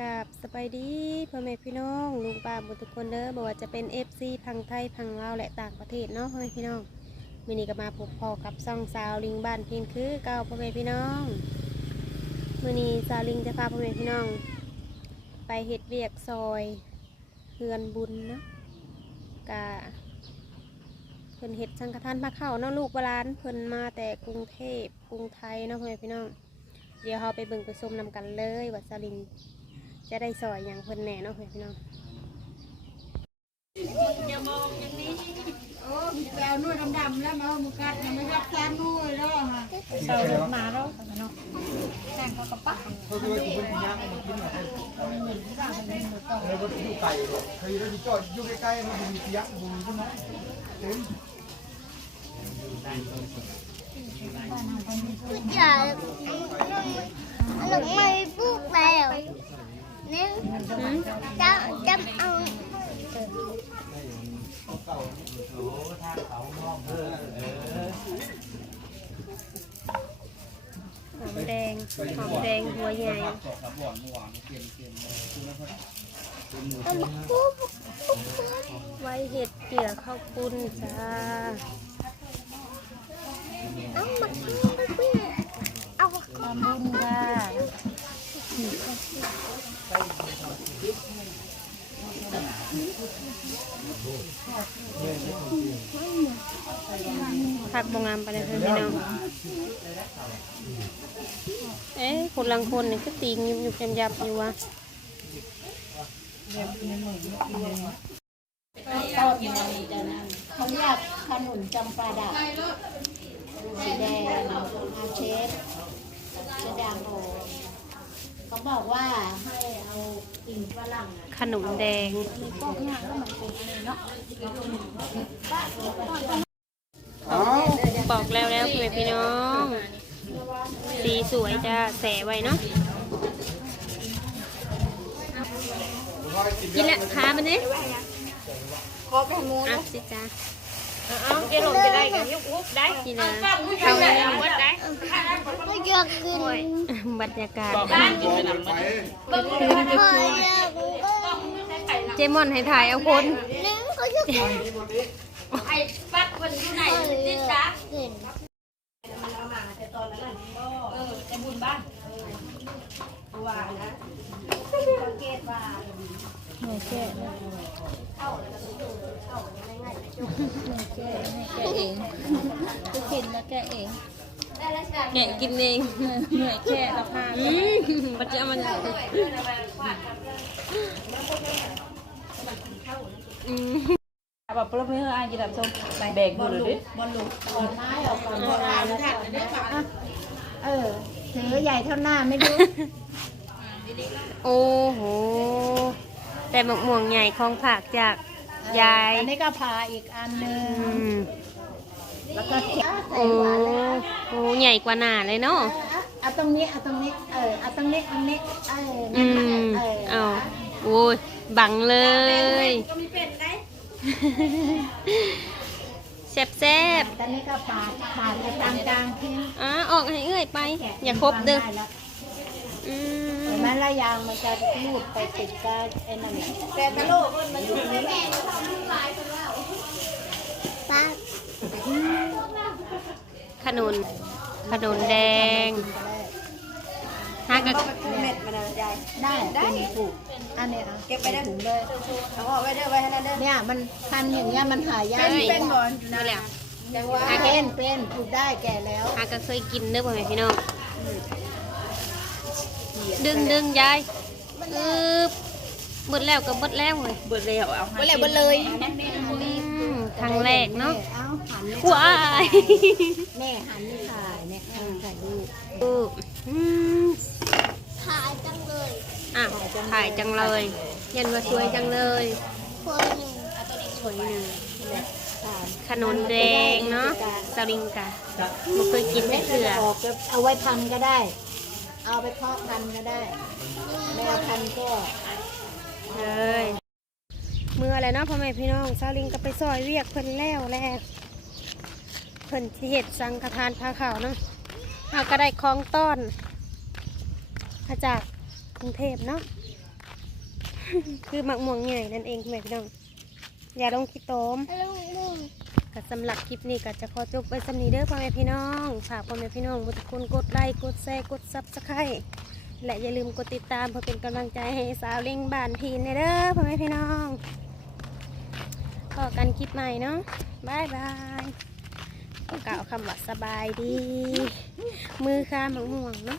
กับสบายดีพ่อแม่พี่น้องลุงป้าบุตรคนเด้อบอกว่าจะเป็น FC พังไทยพังลาวและต่างประเทศเนาะพ่อแม่พี่น้องมินี้ก็มาพบพอกับซ่องสาวลิงบ้านพินคือเก่าพ่อแม่พี่น้องมื่อนี้สาวลิงจะพาพ่อแม่พี่น้อง ไปเฮ็ดเวียกซอยเฮือนบุญเนาะกะเพิ่นเฮ็ดสังฆทานพระเข้าเนาะลูกบาลานเพิ่นมาแต่กรุงเทพกรุงไทยเนาะพ่อแม่พี่น้อง เดี๋ยวเราไปเบิ่งไปชมนำกันเลยว่าสลิน จะได้ซอยอย่างเพิ่นแหน่เนาะเพื่อนพี่น้องไปเอานุ่ยดำๆแล้วมาเอามือกัดยังไม่รับแซมนุ่ยแล้วค่ะเสารถมาแล้วเนาะแข่งเขากระปักเขาคือว่าคุณย่างมากินหน่อยเหมือนที่บ้านมันเหมือนต่อแล้วก็อยู่ไกลเคยได้จอดอยู่ใกล้ๆมันมีเสียงบุญขึ้นมาเต็มอย่าหนูไม่พูดแล้ว นี่จะจะเอาหอมแดงหอมแดงหัวใหญ่ไว้เห็ดเกลือข้าวปุ้นจ้ามาพูดเอา มาบุญค่ะ ผักบงงามไปเลยเพื่อนพี่น้องเอ๊ะคนลังคนนี่ก็ตีงยุบยุบยำยับอยู่วะชอบมันจะนั่นเขาเรียกขนุนจำปาดาสีแดงอาเชฟเจะดังโอ เขาบอกว่าให้เอากิ่งฝรั่งอะขนมแดง มีพวกเนี้ยแล้วมันเป็นอะไรเนาะอ้าวบอกแล้วแล้วเพื่อนพี่น้อง สีสวยจ้าแสไว้เนาะกินละขามันนี่ขอไปหมูอะสิจ้า เอาเกลงจะได้กันยุกวุบได้กินะเข้าแล้วไม่อยากกินบรรยากาศไปพออยากเจมอนให้ถ่ายเอาคนนึงเขาจะกินไอ้ปัดคนอยู่ไหนพออยากกินเออจะบุญบ้านว่านะสังเกตว่าเหนื่อยแก่ แก่แก่เองจะกินแล้วแก่เองแกะกินเองเหนื่อยแก่ละพามันจะเอามันอืมแบบเปลือกไม่เฮออายกินแบบส้มแบกบอยู่เลยดิบอลลูกบอลไม้ออกก่อนโบราณแล้วเออถือใหญ่เท่าหน้าไม่รู้โอ้โห แต่หมกม่วงใหญ่ของผักจากยายอันนี้ก็พาอีกอันหนึ่งอืมแล้วก็ใส่โอ้หวานเลยโหใหญ่กว่าหนาเลยเนาะ เอาตรงนี้เอาตรงนี้เออเอาตรงนี้ตรงนี้เอออืนั่นแหละมเออเอาโอ้ย บังเลยแซ่บแซ่บตอนนี้ก็ปาดปาดไปตามกลางทิ้งๆอะออกให้เอ้ยไป อย่าครบเด้อ ได้แล้วอืเห็นมไห มละยางมันจะรูดไปติดกับไอ้นั่นแหละแต่ตะโลกมันอยู่ในแม่ป้าขนุน ขนุนแดงฮะก็เม็ดมันอะไรได้ได้เป็นปลูกอันเนี้ยเอาเก็บไปได้ถุงเลยเอาออกไว้เด้อไว้ให้นั่นเด้อเนี่ยมันพันอย่างเงี้ยมันหายากเป็นเป็นบอลนี่แหละแต่ว่าเป็นเป็นปลูกได้แก่แล้วฮะก็เคยกินเด้อพ่อแม่พี่น้อง ดึงดึงยายอึบหมดแล้วก็หมดแล้วเว้ยเบิดแล้วเอาหมดแล้วหมดเลยอืมครั้งแรกเนาะเอาหันนี่ว้ายแม่หันนี่ถ่ายเนี่ยเออถ่ายรูปอืมถ่ายจังเลยอะถ่ายจังเลยยันว่าสวยจังเลยคนหนึ่งสวยหนึ่งถ่ายขนมแดงเนาะสลิงกะไม่เคยกินไม่เถื่อออกก็เอาไว้พันก็ได้ เอาไปเพาะพันก็ได้ไม่พันก็เลยเมื่ออะไรเนาะพ่อแม่พี่น้องสลิงก็ไปซอยเวียกเพิ่นแล้วแหละเพิ่นที่เห็ดสังฆทานพาข่าวเนาะเราก็ได้คล้องต้อนมาจากกรุงเทพเนาะคือหมักม่วงใหญ่นั่นเองพ่อแม่พี่น้องอย่าลงขี้โตม ก็สำหรับคลิปนี้ก็จะขอจบไว้สำนีเด้อพ่อแม่พี่น้องฝากพ่อแม่พี่น้องทุกคนกดไลค์กดแชร์กดซับสไครต์และอย่าลืมกดติดตามเพื่อเป็นกำลังใจให้สาวเล่งบ้านพีนเด้อพ่อแม่พี่น้องพอกันคลิปใหม่เนาะบายบายก็กล่าวคำว่าสบายดี มือข้ามะม่วงเนาะ